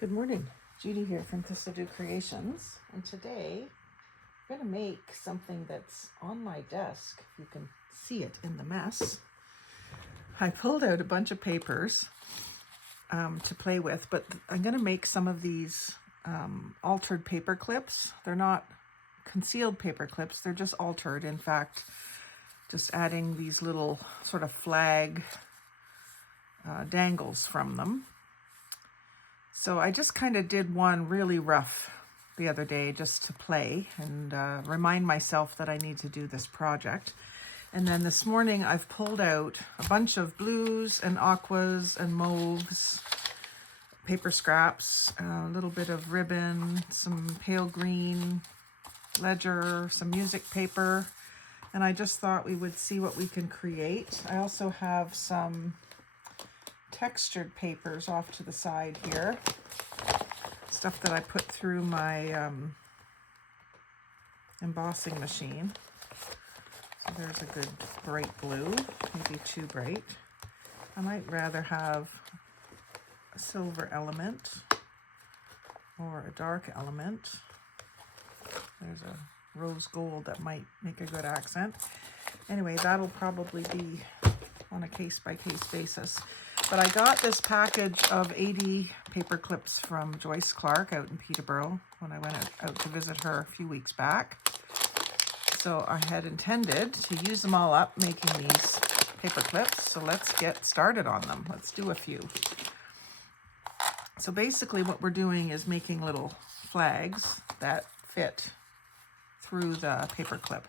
Good morning, Judy here from Thistledew Creations, and today I'm going to make something that's on my desk. If you can see it in the mess. I pulled out a bunch of papers to play with, but I'm going to make some of these altered paper clips. They're not concealed paper clips, they're just altered. In fact, just adding these little sort of flag dangles from them. So I just kind of did one really rough the other day just to play and remind myself that I need to do this project. And then this morning I've pulled out a bunch of blues and aquas and mauves, paper scraps, a little bit of ribbon, some pale green ledger, some music paper, and I just thought we would see what we can create. I also have some textured papers off to the side here, stuff that I put through my embossing machine. So there's a good bright blue, maybe too bright. I might rather have a silver element or a dark element. There's a rose gold that might make a good accent. Anyway, that'll probably be on a case-by-case basis. But I got this package of 80 paper clips from Joyce Clark out in Peterborough when I went out to visit her a few weeks back. So I had intended to use them all up making these paper clips. So let's get started on them. Let's do a few. So basically what we're doing is making little flags that fit through the paper clip.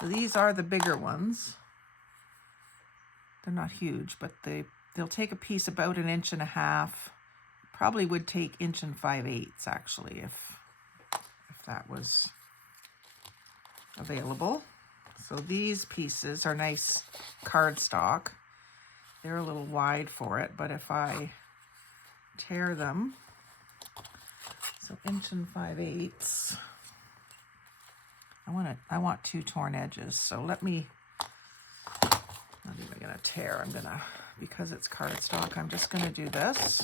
So these are the bigger ones. They're not huge, but they'll take a piece about 1.5 inches. Probably would take 1 5/8 actually if that was available. So these pieces are nice cardstock. They're a little wide for it, but if I tear them, so 1 5/8, I want 2 torn edges. So let me. I'm not even gonna tear. Because it's cardstock, I'm just gonna do this.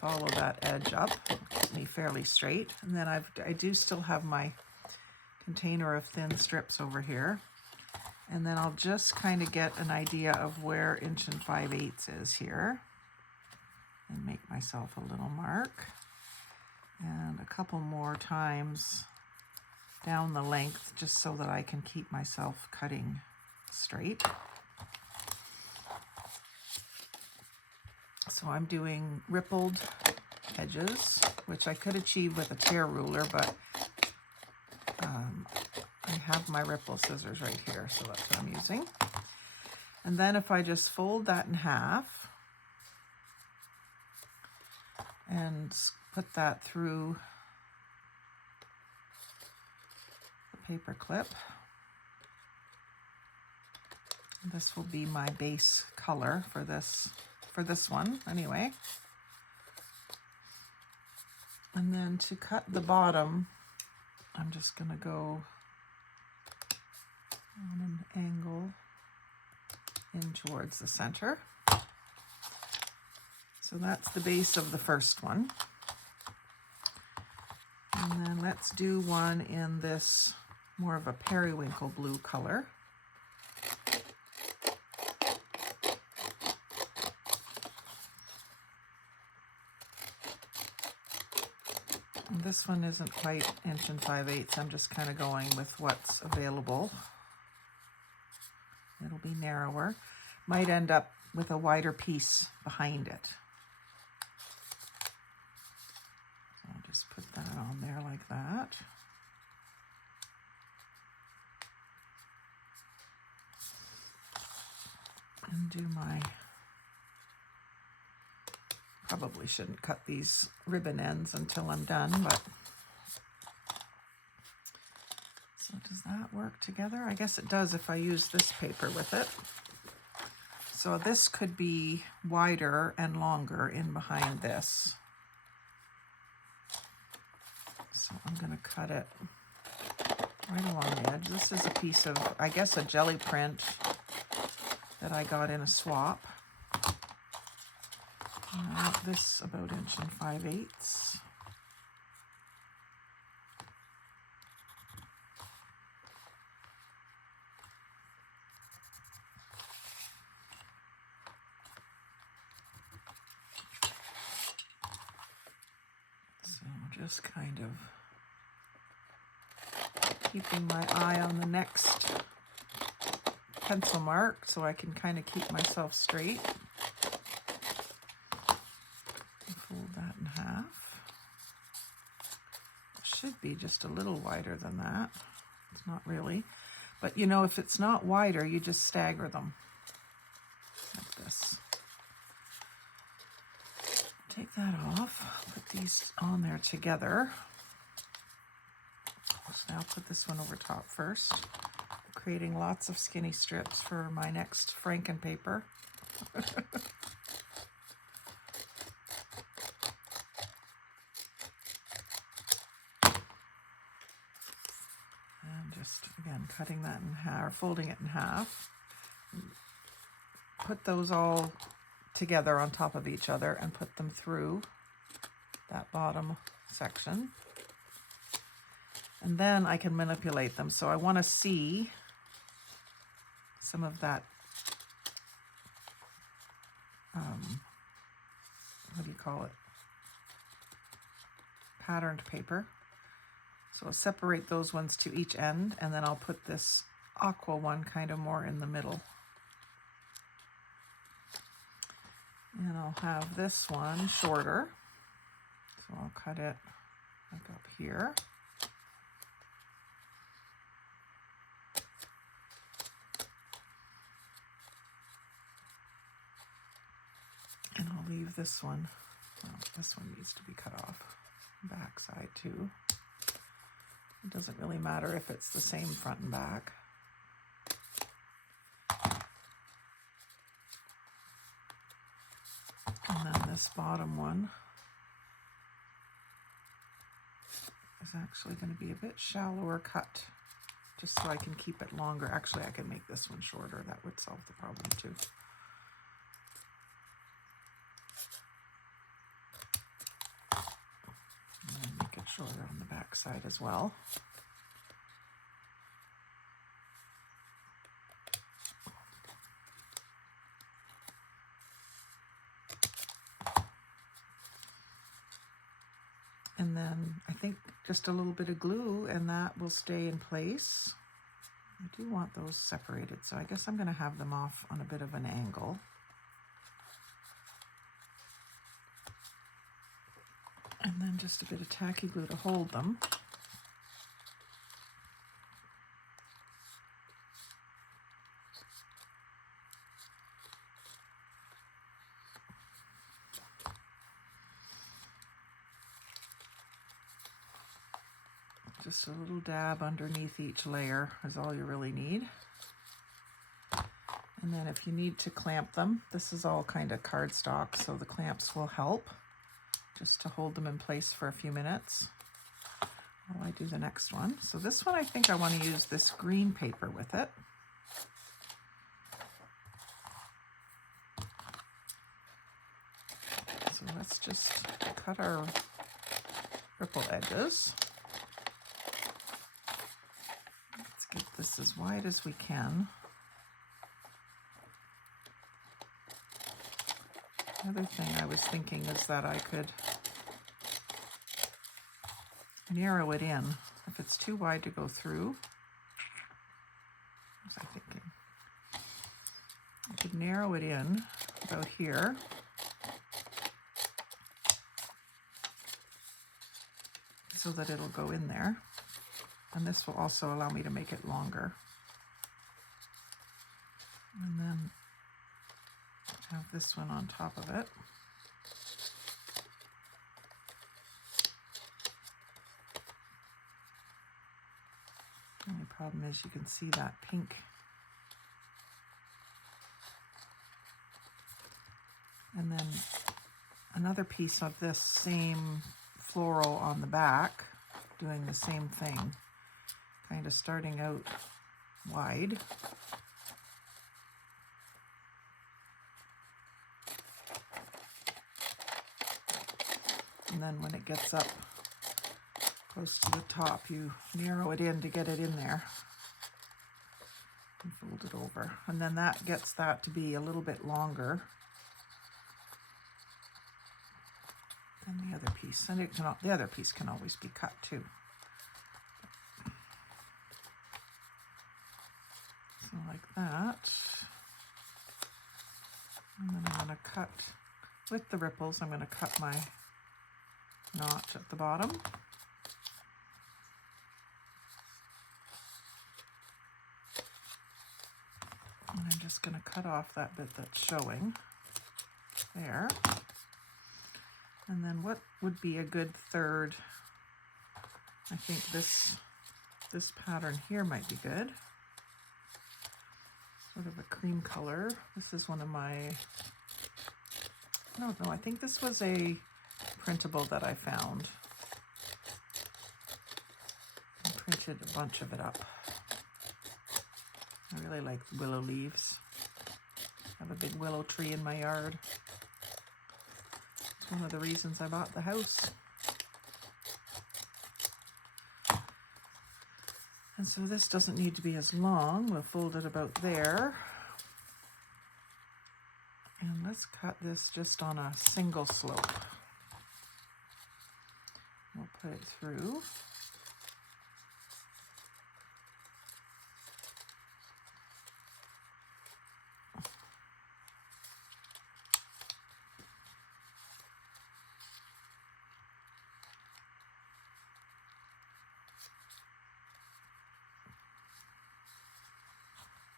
Follow that edge up, keep me fairly straight. And then I do still have my container of thin strips over here. And then I'll just kind of get an idea of where 1 5/8 is here. And make myself a little mark. And a couple more times down the length, just so that I can keep myself cutting straight. So I'm doing rippled edges, which I could achieve with a tear ruler, but I have my ripple scissors right here, so that's what I'm using. And then if I just fold that in half and put that through the paper clip, this will be my base color for this one anyway. And then to cut the bottom, I'm just going to go on an angle in towards the center. So that's the base of the first one. And then let's do one in this more of a periwinkle blue color. This one isn't quite 1 5/8. I'm just kind of going with what's available. It'll be narrower. Might end up with a wider piece behind it. So I'll just put that on there like that. And do my... Probably shouldn't cut these ribbon ends until I'm done, but so does that work together? I guess it does if I use this paper with it. So this could be wider and longer in behind this. So I'm going to cut it right along the edge. This is a piece of, I guess, a jelly print that I got in a swap. I want this about 1 5/8. So just kind of keeping my eye on the next pencil mark so I can kind of keep myself straight. Fold that in half. It should be just a little wider than that. It's not really. But you know, if it's not wider, you just stagger them like this. Take that off, put these on there together. So now I'll put this one over top first. Creating lots of skinny strips for my next Franken paper. And just, again, cutting that in half, or folding it in half. Put those all together on top of each other and put them through that bottom section. And then I can manipulate them. So I want to see some of that, what do you call it? Patterned paper. So I'll separate those ones to each end, and then I'll put this aqua one kind of more in the middle. And I'll have this one shorter. So I'll cut it like up here. And I'll leave this one, well, this one needs to be cut off, back side too. It doesn't really matter if it's the same front and back. And then this bottom one is actually going to be a bit shallower cut, just so I can keep it longer. Actually, I can make this one shorter. That would solve the problem too. And then make it shorter on the back side as well. And then I think just a little bit of glue and that will stay in place. I do want those separated, so I guess I'm going to have them off on a bit of an angle. And then just a bit of tacky glue to hold them. Just a little dab underneath each layer is all you really need. And then if you need to clamp them, this is all kind of cardstock, so the clamps will help just to hold them in place for a few minutes while I do the next one. So this one, I think I want to use this green paper with it. So let's just cut our ripple edges. Get this as wide as we can. The other thing I was thinking is that I could narrow it in. If it's too wide to go through, what was I thinking? I could narrow it in about here. So that it'll go in there. And this will also allow me to make it longer. And then have this one on top of it. The only problem is you can see that pink. And then another piece of this same floral on the back, doing the same thing. Kind of starting out wide. And then when it gets up close to the top, you narrow it in to get it in there. And fold it over. And then that gets that to be a little bit longer than the other piece. And the other piece can always be cut too. So like that. And then I'm going to cut, with the ripples, I'm going to cut my notch at the bottom. And I'm just going to cut off that bit that's showing there. And then what would be a good third? I think this pattern here might be good. Sort of a cream color. This is one of my, I don't know, I think this was a printable that I found. I printed a bunch of it up. I really like willow leaves. I have a big willow tree in my yard. It's one of the reasons I bought the house. And so this doesn't need to be as long. We'll fold it about there. And let's cut this just on a single slope. We'll put it through.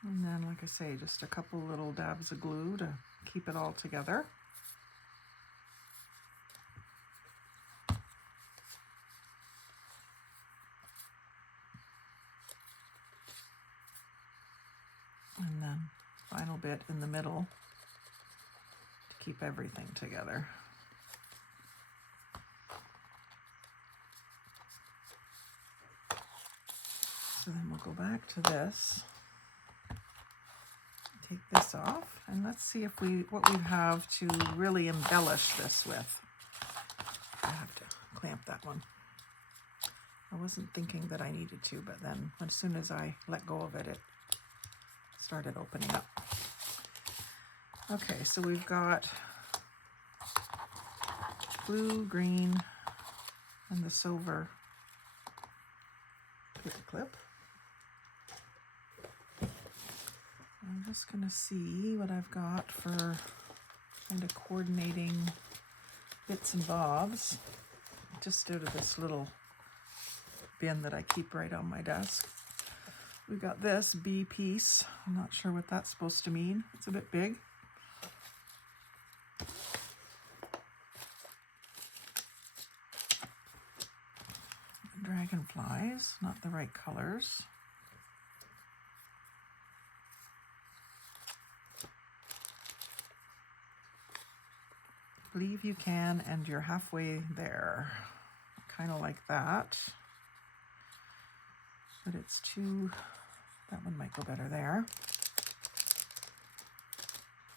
And then, like I say, just a couple little dabs of glue to keep it all together. And then final bit in the middle to keep everything together. So then we'll go back to this. Take this off, and let's see if what we have to really embellish this with. I have to clamp that one. I wasn't thinking that I needed to, but then as soon as I let go of it, it started opening up. Okay, so we've got blue, green, and the silver paper clip. I'm just going to see what I've got for kind of coordinating bits and bobs, just out of this little bin that I keep right on my desk. We've got this B piece. I'm not sure what that's supposed to mean. It's a bit big. Dragonflies, not the right colors. Believe you can, and you're halfway there. Kind of like that. But it's too, that one might go better there.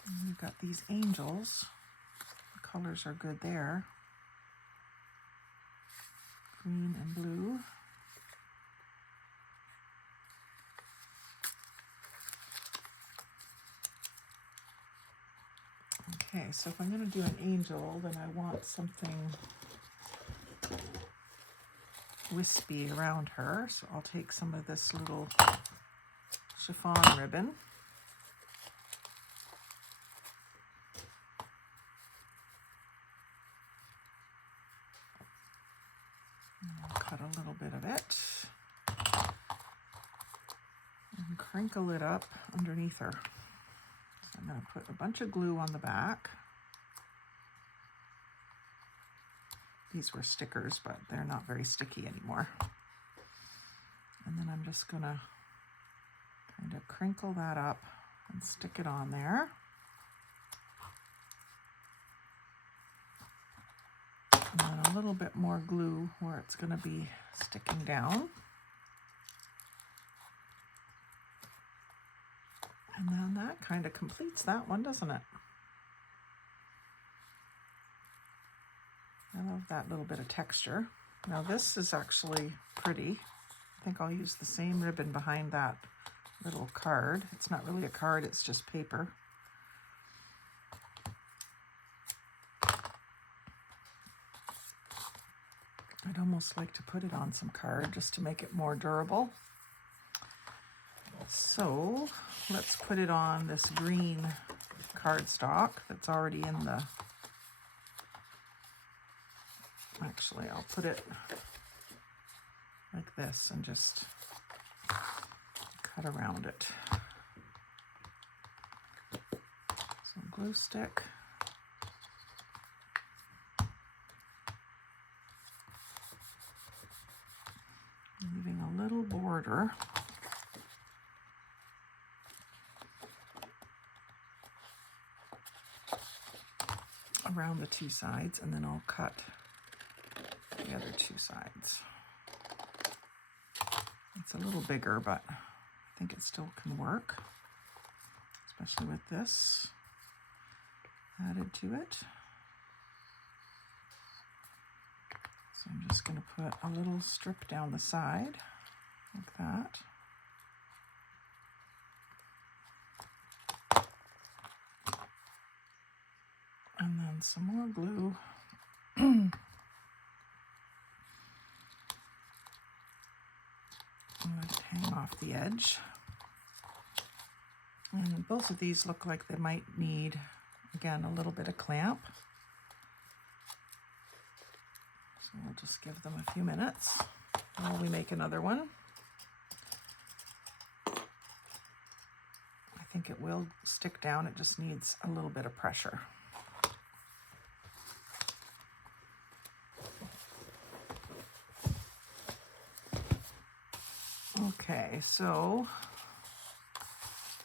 And we've got these angels. The colors are good there. Green and blue. Okay, so if I'm going to do an angel, then I want something wispy around her. So I'll take some of this little chiffon ribbon. And I'll cut a little bit of it. And crinkle it up underneath her. I'm going to put a bunch of glue on the back. These were stickers, but they're not very sticky anymore. And then I'm just going to kind of crinkle that up and stick it on there. And then a little bit more glue where it's going to be sticking down. And then that kind of completes that one, doesn't it? I love Love that little bit of texture. Now this is actually pretty. I think I'll use the same ribbon behind that little card. It's not really a card, it's just paper. I'd almost like to put it on some card just to make it more durable. So let's put it on this green cardstock that's already in the... Actually, I'll put it like this and just cut around it. Some glue stick. Leaving a little border. Around the two sides, and then I'll cut the other two sides. It's a little bigger, but I think it still can work, especially with this added to it. So I'm just going to put a little strip down the side, like that. And then some more glue. And let it hang off the edge. And both of these look like they might need, again, a little bit of clamp. So we'll just give them a few minutes while we make another one. I think it will stick down, it just needs a little bit of pressure. Okay, so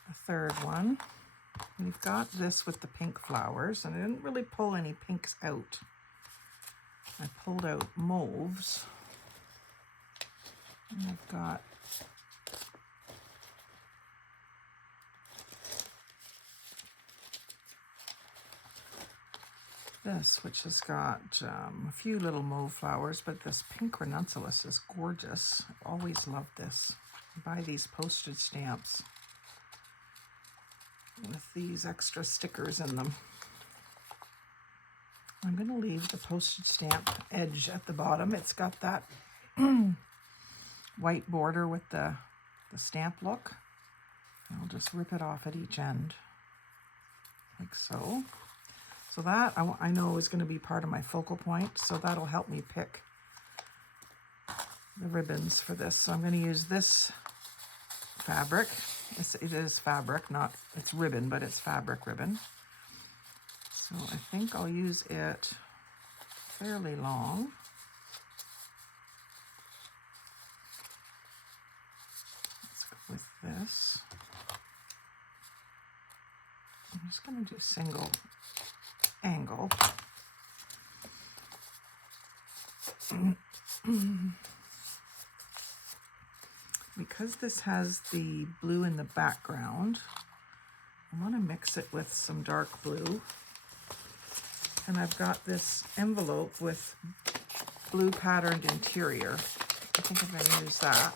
the third one, we've got this with the pink flowers, and I didn't really pull any pinks out. I pulled out mauves, and I've got this, which has got a few little mauve flowers, but this pink ranunculus is gorgeous. I've always loved this. I buy these postage stamps with these extra stickers in them. I'm going to leave the postage stamp edge at the bottom. It's got that white border with the stamp look. I'll just rip it off at each end, like so. So that I know is going to be part of my focal point, so that'll help me pick the ribbons for this. So I'm going to use this fabric. It is fabric, it's ribbon, but it's fabric ribbon. So I think I'll use it fairly long. Let's go with this. I'm just going to do single angle. Because this has the blue in the background, I want to mix it with some dark blue. And I've got this envelope with blue patterned interior. I think I'm going to use that.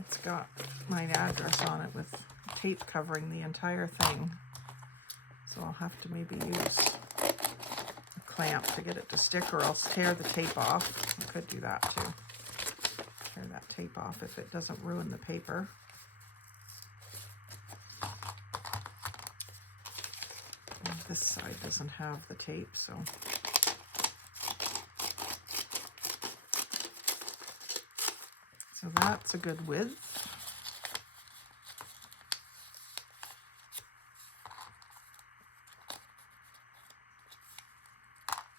It's got my address on it with tape covering the entire thing. So I'll have to maybe use a clamp to get it to stick, or else tear the tape off. I could do that too. Tear that tape off if it doesn't ruin the paper. And this side doesn't have the tape, so that's a good width.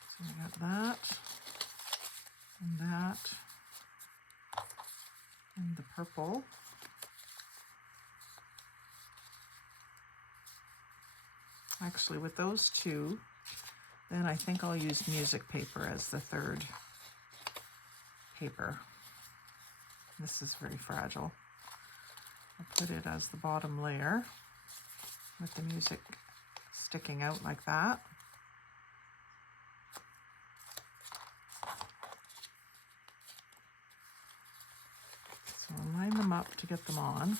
So I got that, and the purple. Actually, with those two, then I think I'll use music paper as the third paper. This is very fragile. I'll put it as the bottom layer. with the music sticking out like that. So I'll line them up to get them on.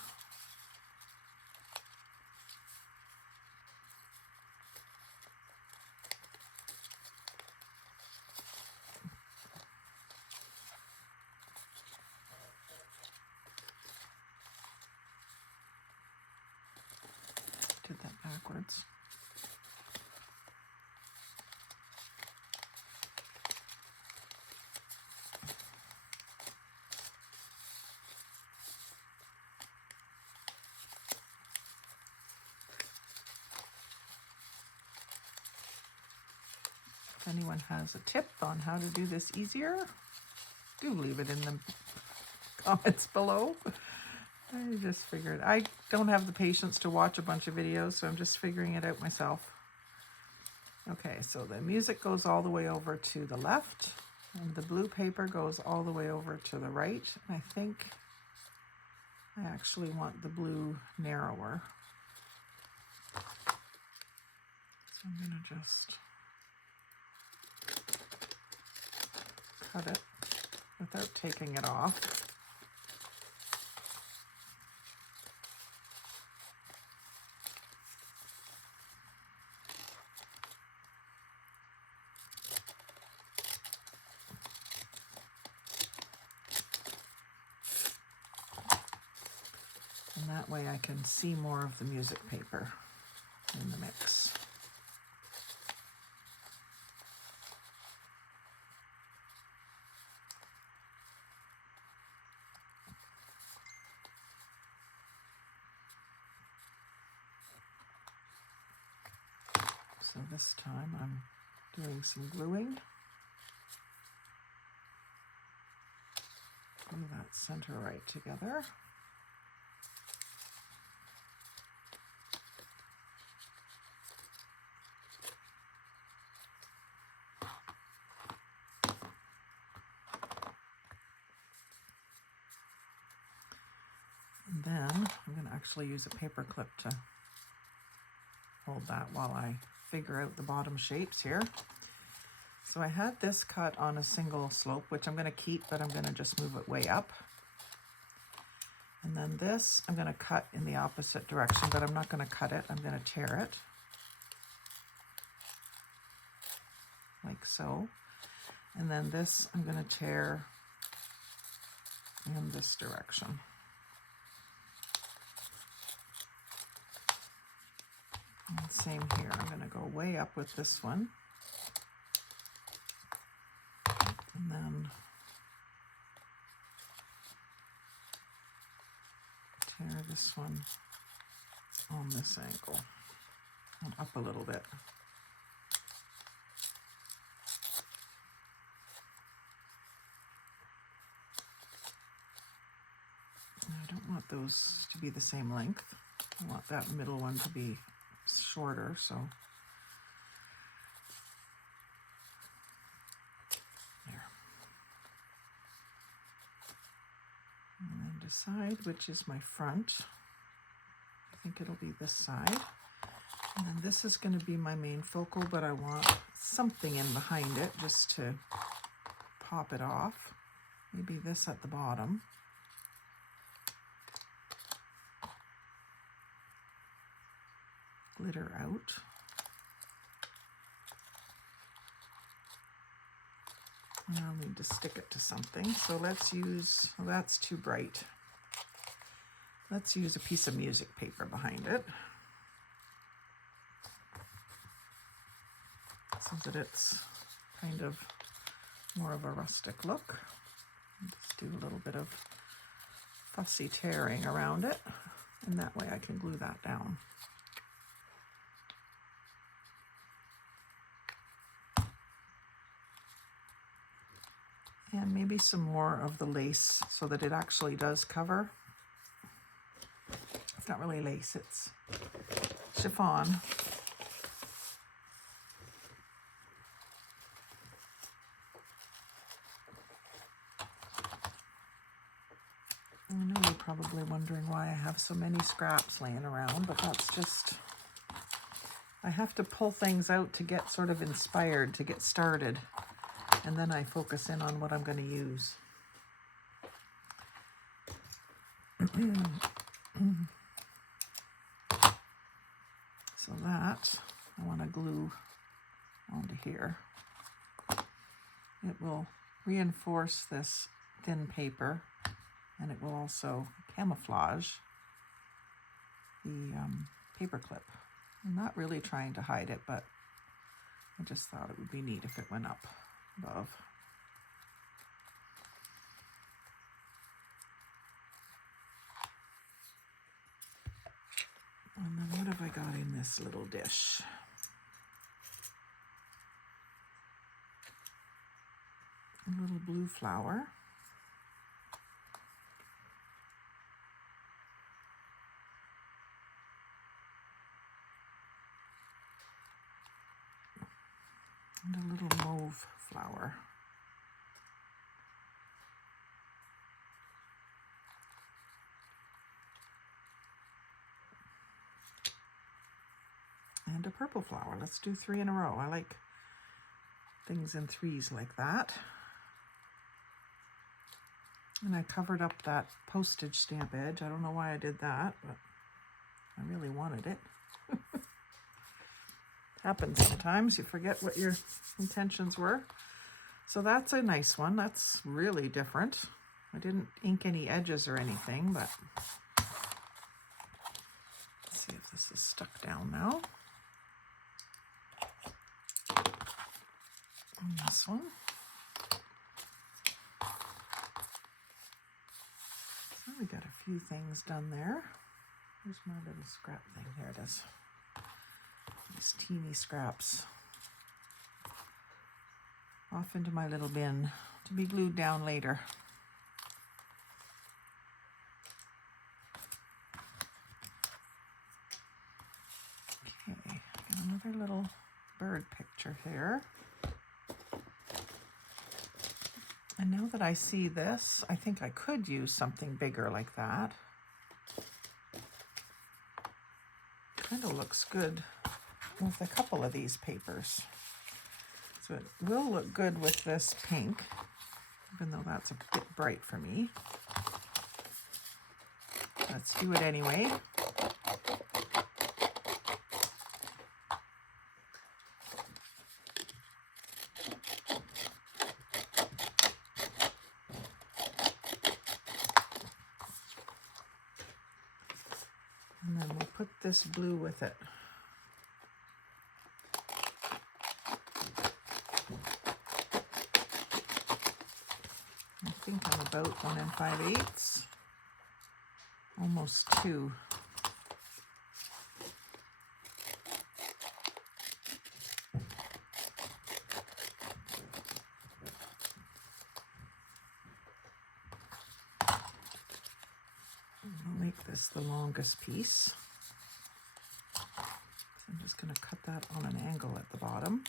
Did that backwards. If anyone has a tip on how to do this easier, do leave it in the comments below. I just figured, I don't have the patience to watch a bunch of videos, so I'm just figuring it out myself. Okay, so the music goes all the way over to the left, and the blue paper goes all the way over to the right. And I think I actually want the blue narrower. So I'm gonna just cut it without taking it off. And that way I can see more of the music paper in the mix. So this time I'm doing some gluing. Glue that center right together. And then I'm going to actually use a paper clip to hold that while I figure out the bottom shapes here. So I had this cut on a single slope, which I'm going to keep, but I'm going to just move it way up. And then this I'm going to cut in the opposite direction, but I'm not going to cut it. I'm going to tear it like so. And then this I'm going to tear in this direction. And same here, I'm going to go way up with this one. And then tear this one on this angle and up a little bit. And I don't want those to be the same length. I want that middle one to be shorter, so there. And then decide which is my front. I think it'll be this side. And then this is going to be my main focal, but I want something in behind it just to pop it off. Maybe this at the bottom. Glitter out. And I'll need to stick it to something. So let's use, well, that's too bright. Let's use a piece of music paper behind it, so that it's kind of more of a rustic look. Just do a little bit of fussy tearing around it, and that way I can glue that down. And maybe some more of the lace so that it actually does cover. It's not really lace, it's chiffon. I know you're probably wondering why I have so many scraps laying around, but that's just I have to pull things out to get sort of inspired, to get started. And then I focus in on what I'm going to use. So that I want to glue onto here. It will reinforce this thin paper, and it will also camouflage the paper clip. I'm not really trying to hide it, but I just thought it would be neat if it went up above. And then what have I got in this little dish? A little blue flower. And a little mauve flower. And a purple flower. Let's do 3 in a row. I like things in threes like that. And I covered up that postage stamp edge. I don't know why I did that, but I really wanted it. Happens sometimes. You forget what your intentions were. So that's a nice one. That's really different. I didn't ink any edges or anything, but let's see if this is stuck down now. And this one. So we got a few things done there. Here's my little scrap thing. There it is. These teeny scraps. Off into my little bin to be glued down later. Okay, got another little bird picture here. And now that I see this, I think I could use something bigger like that. Kind of looks good with a couple of these papers. So it will look good with this pink, even though that's a bit bright for me. Let's do it anyway. And then we'll put this blue with it. I think I'm about 1 5/8, almost 2. I'll make this the longest piece. So I'm just going to cut that on an angle at the bottom.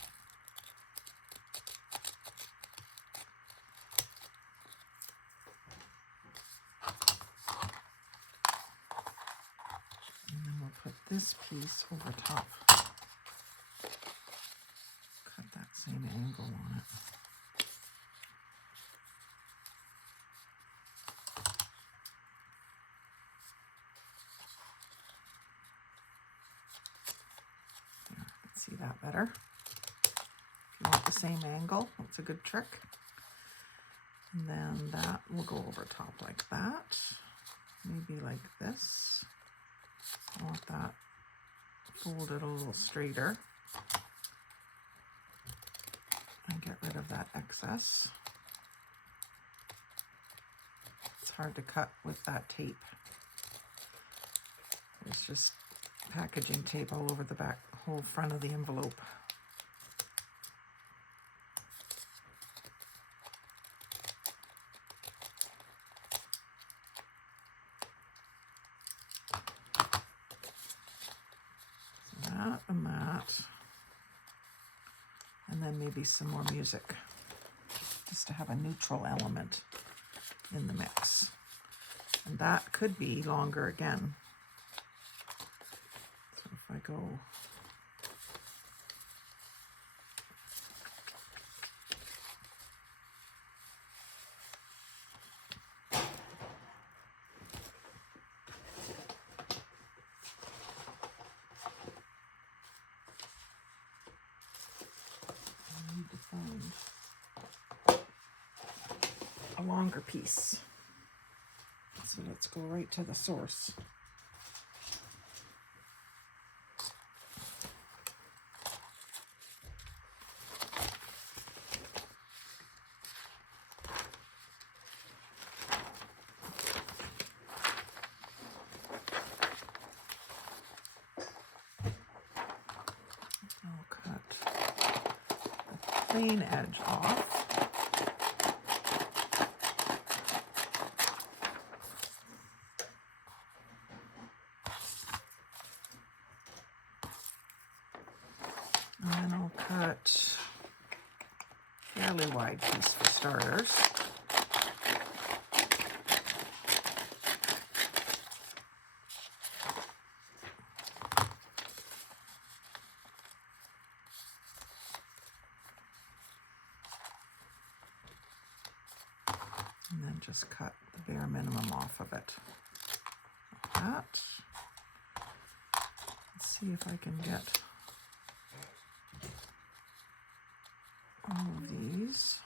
And then we'll put this piece over top. Cut that same angle on it. See that better. If you want the same angle, that's a good trick. And then that will go over top like that. Maybe like this. I want that folded a little straighter. And get rid of that excess. It's hard to cut with that tape. It's just packaging tape all over the back, whole front of the envelope. So that and that. And then maybe some more music, just to have a neutral element in the mix. And that could be longer again. So if I go longer piece. So let's go right to the source. I'll cut the plain edge off. And then I'll cut a fairly wide piece for starters. And then just cut the bare minimum off of it. Like that. Let's see if I can get all of these.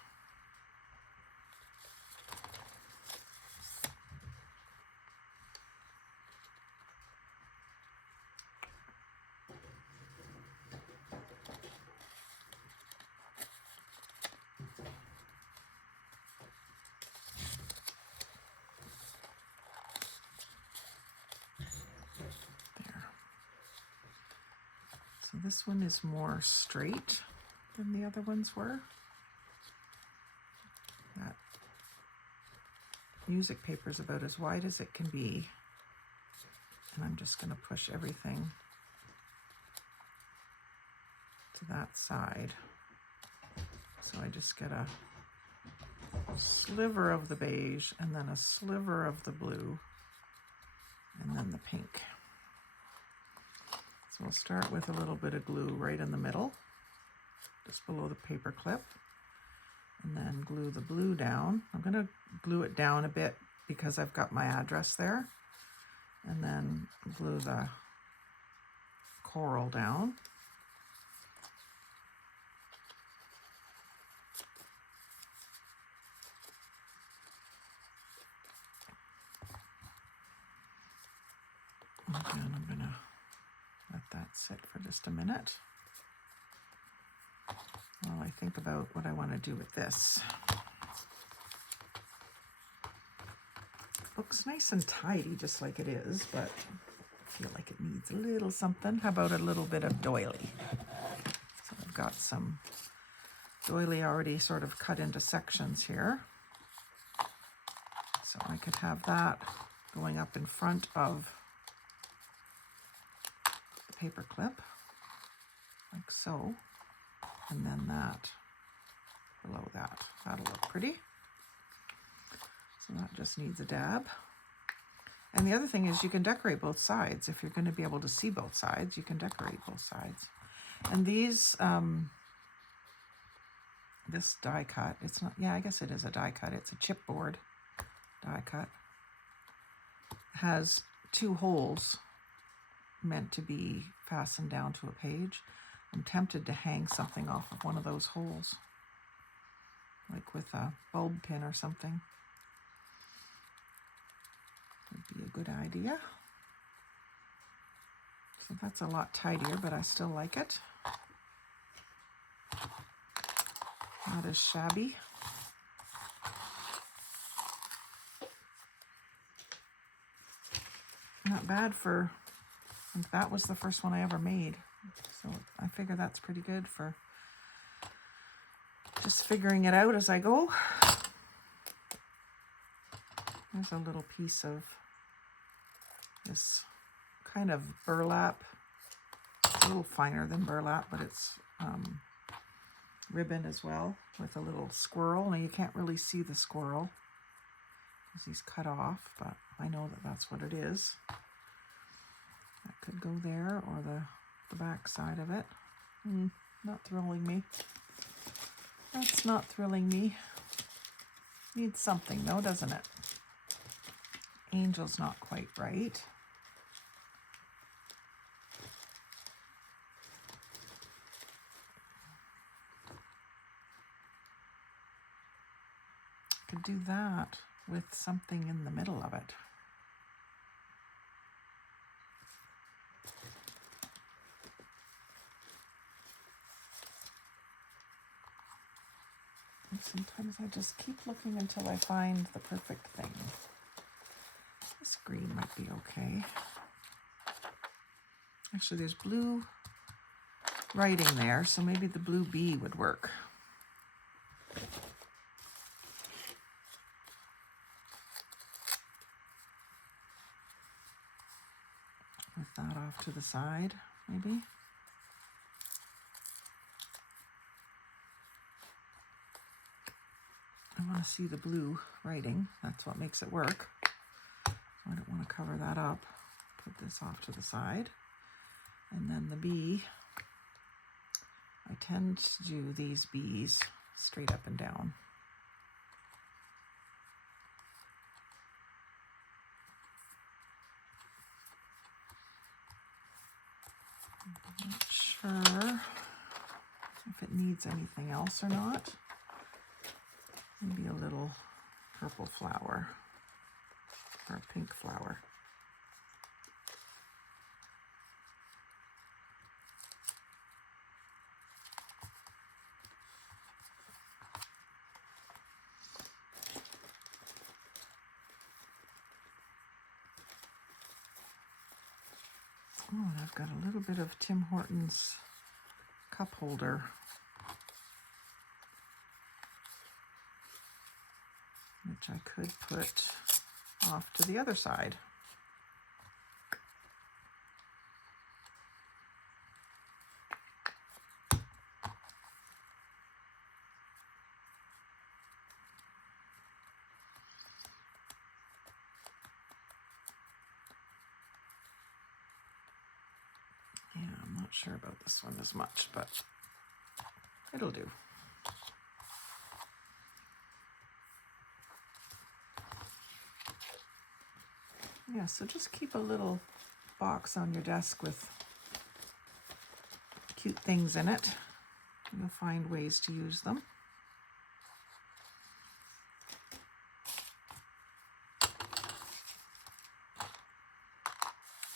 There. So this one is more straight than the other ones were. That music paper is about as wide as it can be. And I'm just going to push everything to that side. So I just get a sliver of the beige and then a sliver of the blue and then the pink. So we'll start with a little bit of glue right in the middle, just below the paper clip, and then glue the blue down. I'm going to glue it down a bit because I've got my address there, and then glue the coral down. And then I'm going to let that sit for just a minute while I think about what I want to do with this. Looks nice and tidy just like it is, but I feel like it needs a little something. How about a little bit of doily? So I've got some doily already sort of cut into sections here. So I could have that going up in front of the paper clip, like so, and then that below that. That'll look pretty. So that just needs a dab. And the other thing is you can decorate both sides. If you're going to be able to see both sides, you can decorate both sides. And these, this die cut, it's not, yeah, I guess it is a die cut. It's a chipboard die cut. Has 2 holes meant to be fastened down to a page. I'm tempted to hang something off of one of those holes, like with a bulb pin or something. Would be a good idea. So that's a lot tidier, but I still like it. Not as shabby. Not bad for, I think that was the first one I ever made. So I figure that's pretty good for just figuring it out as I go. There's a little piece of this kind of burlap, a little finer than burlap, but it's ribbon as well with a little squirrel. Now you can't really see the squirrel because he's cut off, but I know that that's what it is. That could go there, or the back side of it. Not thrilling me. That's not thrilling me. Needs something though, doesn't it? Angel's not quite right. could do that with something in the middle of it. And sometimes I just keep looking until I find the perfect thing. This green might be okay. Actually, there's blue writing there, so maybe the blue bee would work. With that off to the side, maybe. I want to see the blue writing. That's what makes it work. So I don't want to cover that up. Put this off to the side. And then the bee, I tend to do these bees straight up and down. I'm not sure if it needs anything else or not. Maybe a little purple flower or a pink flower. Oh, and I've got a little bit of Tim Hortons cup holder. Which I could put off to the other side. Yeah, I'm not sure about this one as much, but it'll do. Yeah, so just keep a little box on your desk with cute things in it. You'll find ways to use them.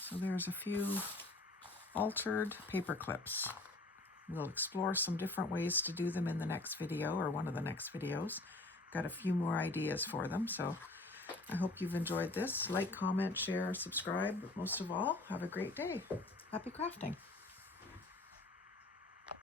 So there's a few altered paper clips. We'll explore some different ways to do them in the next video or one of the next videos. Got a few more ideas for them, so I hope you've enjoyed this. Like, comment, share, subscribe, but most of all, have a great day. Happy crafting.